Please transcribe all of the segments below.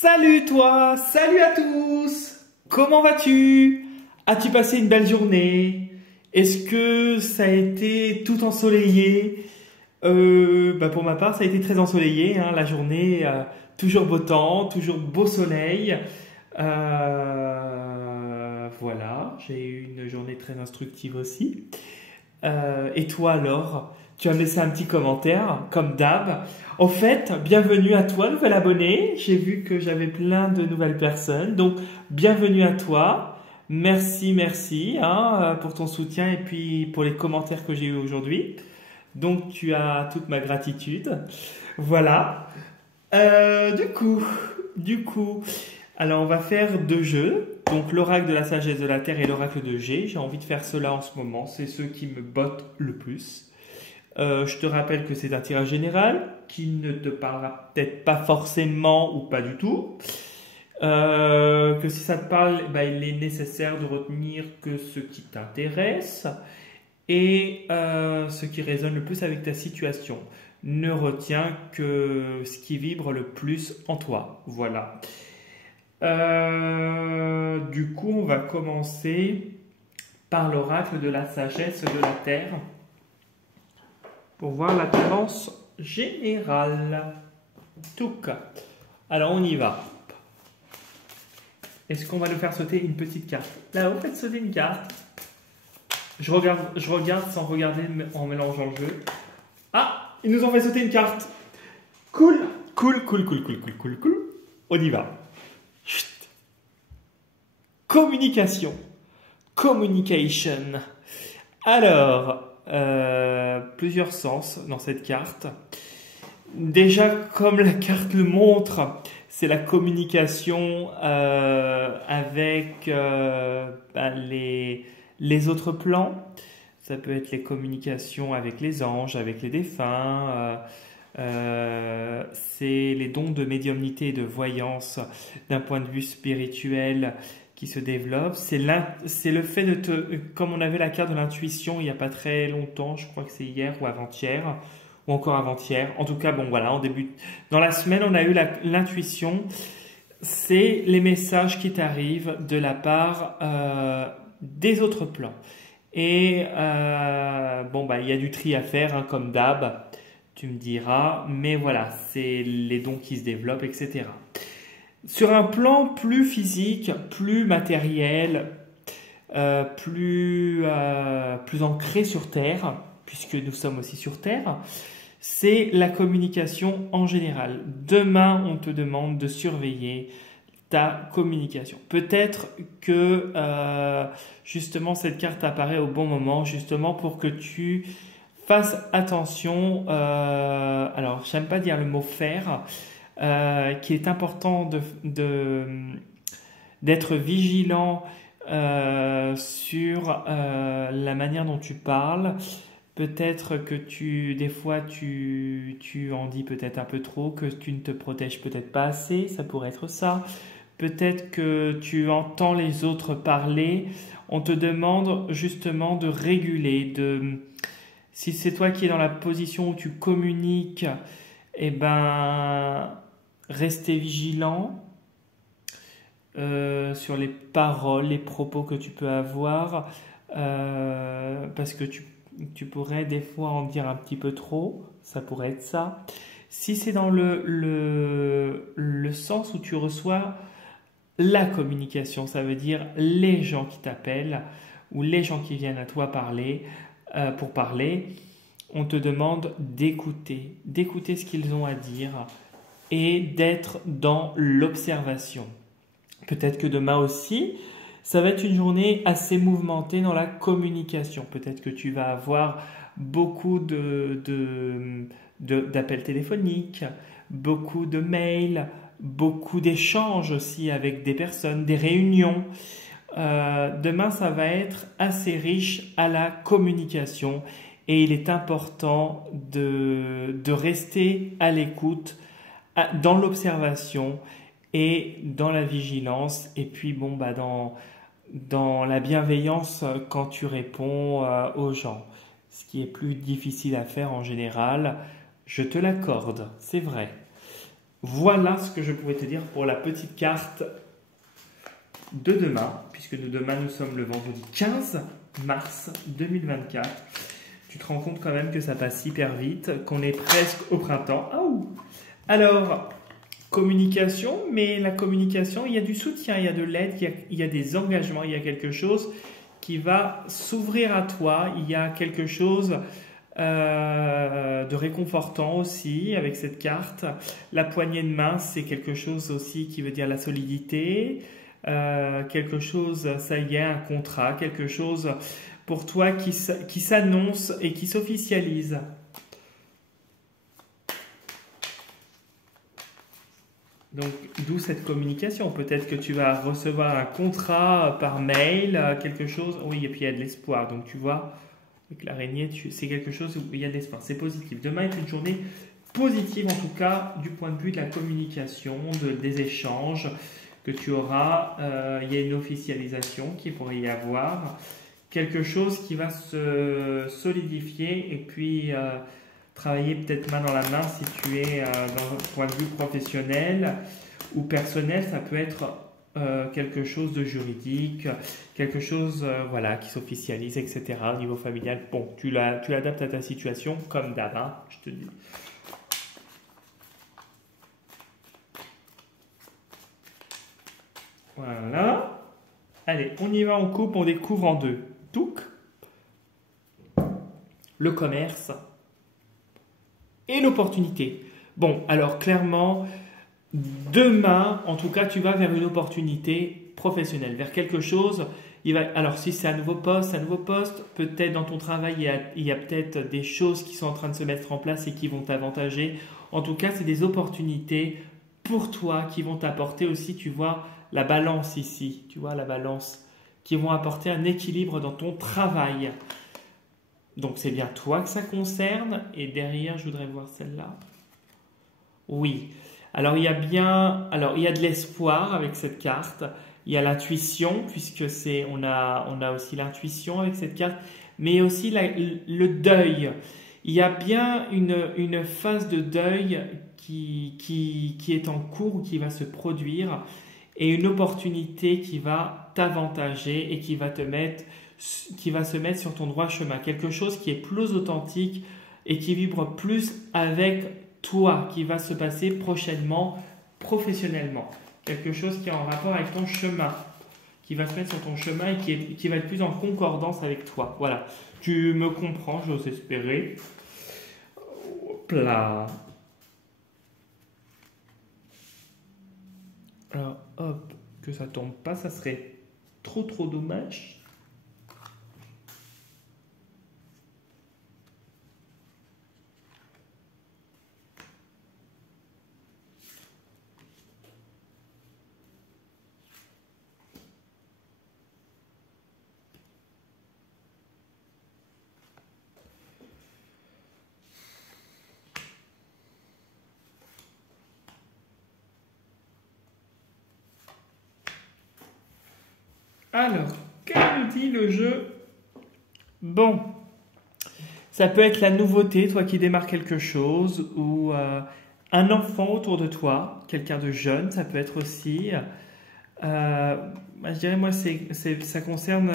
Salut toi, salut à tous. Comment vas-tu? As-tu passé une belle journée? Est-ce que ça a été tout ensoleillé? Pour ma part, ça a été très ensoleillé, hein, la journée, toujours beau temps, toujours beau soleil. Voilà, j'ai eu une journée très instructive aussi. Et toi alors? Tu as laissé un petit commentaire, comme d'hab. En fait, bienvenue à toi, nouvel abonné. J'ai vu que j'avais plein de nouvelles personnes. Donc, bienvenue à toi. Merci, merci pour ton soutien et puis pour les commentaires que j'ai eus aujourd'hui. Donc, tu as toute ma gratitude. Voilà. Du coup, alors on va faire deux jeux. Donc, l'oracle de la sagesse de la Terre et l'oracle de G. J'ai envie de faire cela en ce moment. C'est ceux qui me bottent le plus. Je te rappelle que c'est un tirage général qui ne te parlera peut-être pas forcément ou pas du tout. Que si ça te parle, il est nécessaire de retenir que ce qui t'intéresse et ce qui résonne le plus avec ta situation. Ne retiens que ce qui vibre le plus en toi. Voilà. Du coup, on va commencer par l'oracle de la sagesse de la Terre pour voir la tendance générale. Tout cas. Alors, on y va. Est-ce qu'on va le faire sauter une petite carte? Là-haut, faites sauter une carte. Je regarde sans regarder en mélangeant le jeu. Ah, ils nous ont fait sauter une carte. Cool. On y va. Chut. Communication. Communication. Alors, plusieurs sens dans cette carte. Déjà, comme la carte le montre, c'est la communication avec les autres plans. Ça peut être les communications avec les anges, avec les défunts. C'est les dons de médiumnité et de voyance d'un point de vue spirituel qui se développe. C'est le fait de comme on avait la carte de l'intuition il n'y a pas très longtemps, je crois que c'est hier ou avant-hier, ou encore avant-hier. En tout cas, bon voilà, dans la semaine, on a eu l'intuition. C'est les messages qui t'arrivent de la part des autres plans. Et il y a du tri à faire, comme d'hab, tu me diras, mais voilà, c'est les dons qui se développent, etc. Sur un plan plus physique, plus matériel, plus ancré sur Terre, puisque nous sommes aussi sur Terre, c'est la communication en général. Demain, on te demande de surveiller ta communication. Peut-être que justement cette carte apparaît au bon moment, justement pour que tu fasses attention. Alors, j'aime pas dire le mot faire. Qui est important d'être vigilant sur la manière dont tu parles. Peut-être que des fois tu en dis peut-être un peu trop, que tu ne te protèges peut-être pas assez, ça pourrait être ça. Peut-être que tu entends les autres parler, on te demande justement de réguler, si c'est toi qui es dans la position où tu communiques, rester vigilant sur les paroles, les propos que tu peux avoir, parce que tu pourrais des fois en dire un petit peu trop, ça pourrait être ça. Si c'est dans le sens où tu reçois la communication, ça veut dire les gens qui t'appellent ou les gens qui viennent à toi pour parler, on te demande d'écouter ce qu'ils ont à dire et d'être dans l'observation. Peut-être que demain aussi, ça va être une journée assez mouvementée dans la communication. Peut-être que tu vas avoir beaucoup d'appels téléphoniques, beaucoup de mails, beaucoup d'échanges aussi avec des personnes, des réunions. Demain, ça va être assez riche à la communication et il est important de rester à l'écoute, dans l'observation et dans la vigilance et puis dans la bienveillance quand tu réponds aux gens. Ce qui est plus difficile à faire en général, je te l'accorde, c'est vrai. Voilà ce que je pourrais te dire pour la petite carte de demain, puisque demain nous sommes le vendredi 15 mars 2024. Tu te rends compte quand même que ça passe hyper vite, qu'on est presque au printemps. Oh. Alors, communication, mais la communication, il y a du soutien, il y a de l'aide, il y a des engagements, il y a quelque chose qui va s'ouvrir à toi, il y a quelque chose de réconfortant aussi avec cette carte. La poignée de main, c'est quelque chose aussi qui veut dire la solidité, quelque chose, ça y est, un contrat, quelque chose pour toi qui s'annonce et qui s'officialise. Donc, d'où cette communication. Peut-être que tu vas recevoir un contrat par mail, quelque chose. Oui, et puis il y a de l'espoir. Donc, tu vois, avec l'araignée, c'est quelque chose où il y a de l'espoir. C'est positif. Demain est une journée positive, en tout cas, du point de vue de la communication, des échanges que tu auras. Il y a une officialisation qui pourrait y avoir. Quelque chose qui va se solidifier et puis travailler peut-être main dans la main si tu es dans un point de vue professionnel ou personnel. Ça peut être quelque chose de juridique, quelque chose voilà, qui s'officialise, etc. Au niveau familial. Bon, tu l'adaptes à ta situation comme d'hab, hein, je te dis. Voilà. Allez, on y va, on coupe, on découvre en deux. Touc. Le commerce et l'opportunité. Bon, alors clairement, demain, en tout cas, tu vas vers une opportunité professionnelle, vers quelque chose. Alors, si c'est un nouveau poste, peut-être dans ton travail, il y a peut-être des choses qui sont en train de se mettre en place et qui vont t'avantager. En tout cas, c'est des opportunités pour toi qui vont t'apporter aussi, tu vois, la balance ici, tu vois, la balance, qui vont apporter un équilibre dans ton travail. Donc, c'est bien toi que ça concerne. Et derrière, je voudrais voir celle-là. Oui. Alors, il y a de l'espoir avec cette carte. Il y a l'intuition, puisque on a aussi l'intuition avec cette carte. Mais aussi le deuil. Il y a bien une phase de deuil qui est en cours ou qui va se produire. Et une opportunité qui va t'avantager et qui va se mettre sur ton droit chemin. Quelque chose qui est plus authentique et qui vibre plus avec toi, qui va se passer prochainement, professionnellement. Quelque chose qui est en rapport avec ton chemin, qui va se mettre sur ton chemin et qui va être plus en concordance avec toi. Voilà. Tu me comprends, j'ose espérer. Hop là. Alors, hop, que ça tombe pas, ça serait trop dommage. Alors, que nous dit le jeu? Bon, ça peut être la nouveauté, toi qui démarres quelque chose, ou un enfant autour de toi, quelqu'un de jeune, ça peut être aussi. Je dirais, moi, ça concerne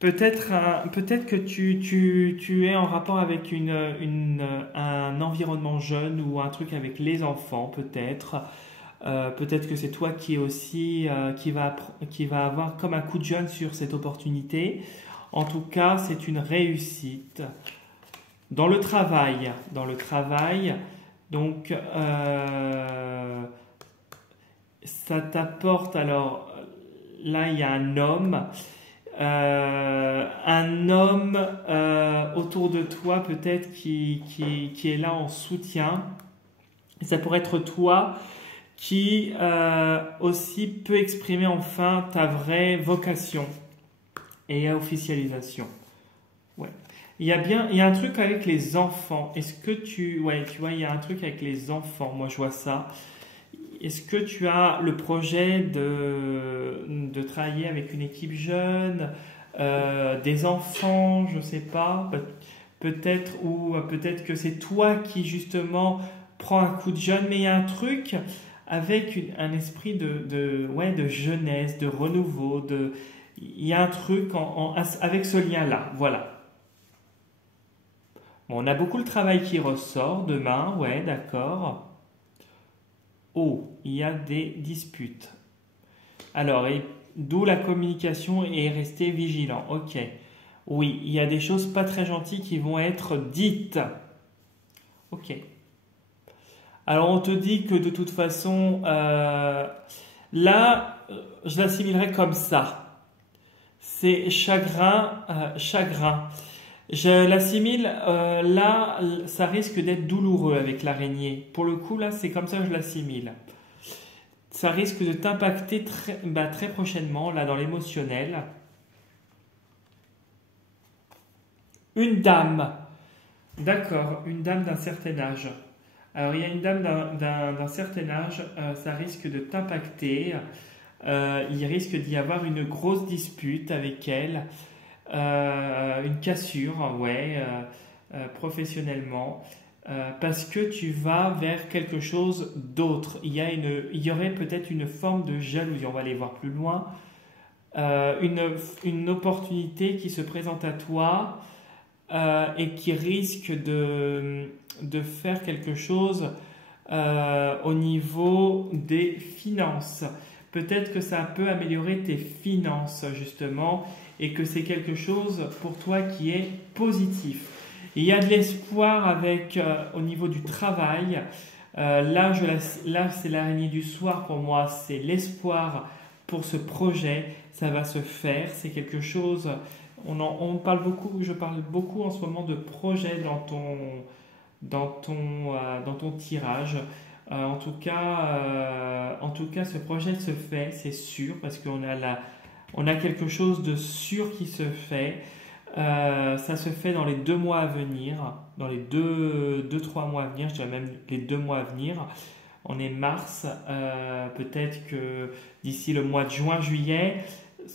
peut-être que tu es en rapport avec un environnement jeune ou un truc avec les enfants, peut-être. Peut-être que c'est toi qui est aussi qui va avoir comme un coup de jeune sur cette opportunité. En tout cas, c'est une réussite dans le travail. Donc, ça t'apporte. Alors là, il y a un homme autour de toi peut-être qui est là en soutien. Ça pourrait être toi qui aussi peut exprimer enfin ta vraie vocation et officialisation. Ouais. Il y a un truc avec les enfants. Est-ce que tu vois, il y a un truc avec les enfants. Moi, je vois ça. Est-ce que tu as le projet de travailler avec une équipe jeune, des enfants, je ne sais pas, peut-être que c'est toi qui justement prend un coup de jeune, mais il y a un truc avec un esprit ouais, de jeunesse, de renouveau, il y a un truc avec ce lien-là, voilà. Bon, on a beaucoup le travail qui ressort demain, ouais, d'accord. Oh, il y a des disputes. Alors, d'où la communication et rester vigilant. Ok. Oui, il y a des choses pas très gentilles qui vont être dites. Ok. Alors, on te dit que de toute façon, là, je l'assimilerai comme ça. C'est chagrin, chagrin. Je l'assimile, là, ça risque d'être douloureux avec l'araignée. Pour le coup, là, c'est comme ça que je l'assimile. Ça risque de t'impacter très prochainement, là, dans l'émotionnel. Une dame. D'accord, une dame d'un certain âge. Alors, il y a une dame d'un certain âge, ça risque de t'impacter. Il risque d'y avoir une grosse dispute avec elle. Une cassure, ouais, professionnellement, parce que tu vas vers quelque chose d'autre. Il y aurait peut-être une forme de jalousie, on va aller voir plus loin, une opportunité qui se présente à toi et qui risque de faire quelque chose au niveau des finances. Peut-être que ça peut améliorer tes finances, justement, et que c'est quelque chose pour toi qui est positif. Il y a de l'espoir au niveau du travail. Là, c'est l'araignée du soir pour moi, c'est l'espoir pour ce projet. Ça va se faire, c'est quelque chose. On parle beaucoup, je parle beaucoup en ce moment de projet dans ton tirage. En tout cas, ce projet se fait, c'est sûr, parce on a quelque chose de sûr qui se fait. Ça se fait dans les 2 mois à venir, dans les 2-3 mois à venir, je dirais même les 2 mois à venir. On est mars, peut-être que d'ici le mois de juin, juillet,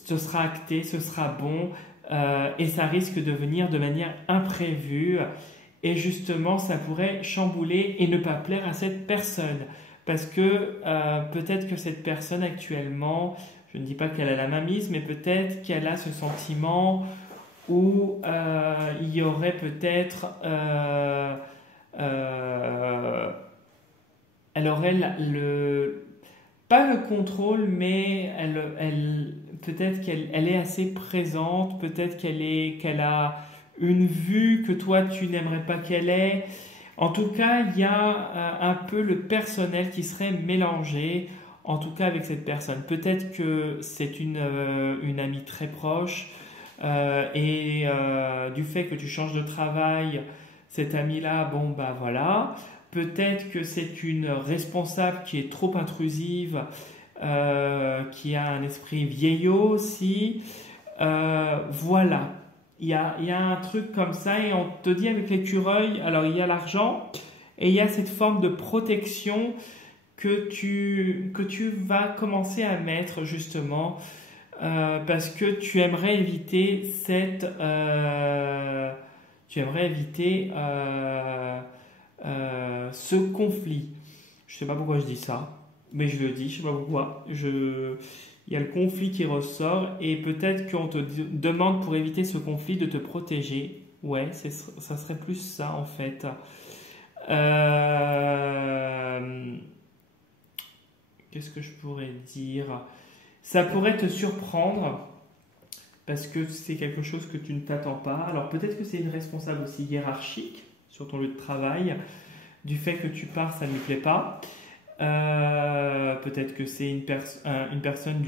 ce sera acté, ce sera bon, et ça risque de venir de manière imprévue. Et justement, ça pourrait chambouler et ne pas plaire à cette personne. Parce que peut-être que cette personne actuellement, je ne dis pas qu'elle a la main mise, mais peut-être qu'elle a ce sentiment où il y aurait peut-être... elle aurait pas le contrôle, mais peut-être qu'elle est assez présente, peut-être qu'elle a une vue que toi tu n'aimerais pas qu'elle ait. En tout cas, il y a un peu le personnel qui serait mélangé, en tout cas avec cette personne. Peut-être que c'est une amie très proche et du fait que tu changes de travail, cette amie-là, bon bah voilà. Peut-être que c'est une responsable qui est trop intrusive, qui a un esprit vieillot aussi. Voilà. Il y a un truc comme ça et on te dit avec l'écureuil, alors il y a l'argent et il y a cette forme de protection que tu vas commencer à mettre justement parce que tu aimerais éviter ce conflit. Je sais pas pourquoi je dis ça, mais je le dis, je sais pas pourquoi. Il y a le conflit qui ressort et peut-être qu'on te demande pour éviter ce conflit de te protéger. Ouais, ça serait plus ça en fait. Qu'est-ce que je pourrais dire? Ça pourrait te surprendre parce que c'est quelque chose que tu ne t'attends pas. Alors peut-être que c'est une responsable aussi hiérarchique sur ton lieu de travail. Du fait que tu pars, ça ne lui plaît pas. Peut-être que c'est une personne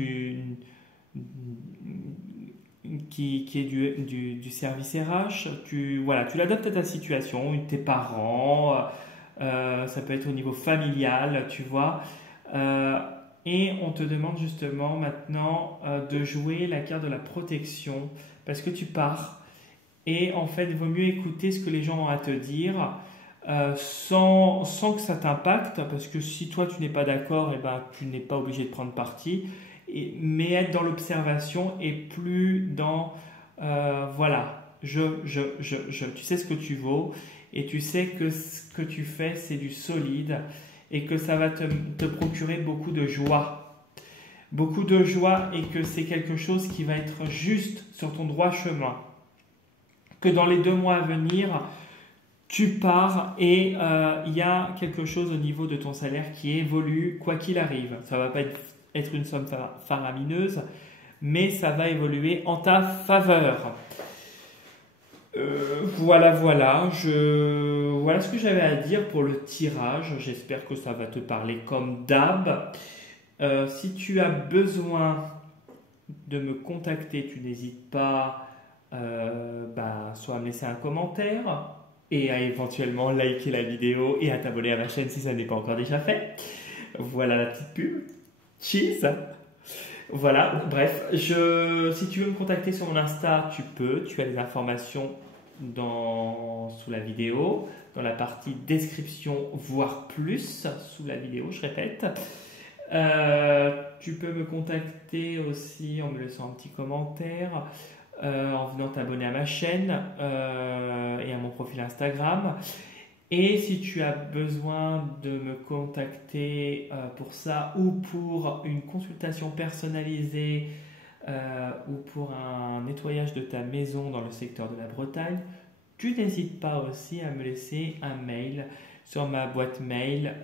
qui est du service RH. Tu l'adaptes à ta situation, tes parents, ça peut être au niveau familial, tu vois. Et on te demande justement maintenant de jouer la carte de la protection parce que tu pars. Et en fait, il vaut mieux écouter ce que les gens ont à te dire. Sans que ça t'impacte, parce que si toi tu n'es pas d'accord, tu n'es pas obligé de prendre parti, mais être dans l'observation et plus dans voilà, tu sais ce que tu vaux et tu sais que ce que tu fais, c'est du solide et que ça va te procurer beaucoup de joie. Beaucoup de joie et que c'est quelque chose qui va être juste sur ton droit chemin. Que dans les 2 mois à venir, tu pars et il y a quelque chose au niveau de ton salaire qui évolue quoi qu'il arrive. Ça ne va pas être une somme faramineuse, mais ça va évoluer en ta faveur. Voilà, voilà ce que j'avais à dire pour le tirage. J'espère que ça va te parler comme d'hab. Si tu as besoin de me contacter, tu n'hésites pas soit à me laisser un commentaire et à éventuellement liker la vidéo et à t'abonner à ma chaîne si ça n'est pas encore déjà fait. Voilà la petite pub. Cheese. Voilà, bref, si tu veux me contacter sur mon Insta, tu peux. Tu as les informations sous la vidéo, dans la partie description, voire plus, sous la vidéo, je répète. Tu peux me contacter aussi en me laissant un petit commentaire, en venant t'abonner à ma chaîne et à mon profil Instagram. Et si tu as besoin de me contacter pour ça ou pour une consultation personnalisée ou pour un nettoyage de ta maison dans le secteur de la Bretagne, tu n'hésites pas aussi à me laisser un mail sur ma boîte mail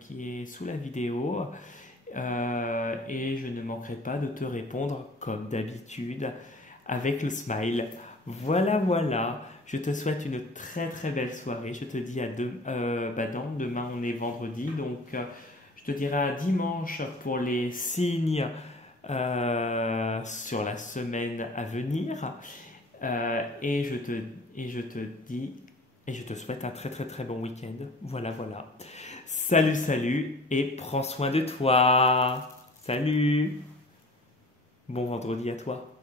qui est sous la vidéo et je ne manquerai pas de te répondre comme d'habitude avec le smile. Voilà, voilà. Je te souhaite une très très belle soirée. Je te dis demain on est vendredi, donc je te dirai à dimanche pour les signes sur la semaine à venir. Et je te souhaite un très très très bon week-end. Voilà, voilà. Salut, salut et prends soin de toi. Salut. Bon vendredi à toi.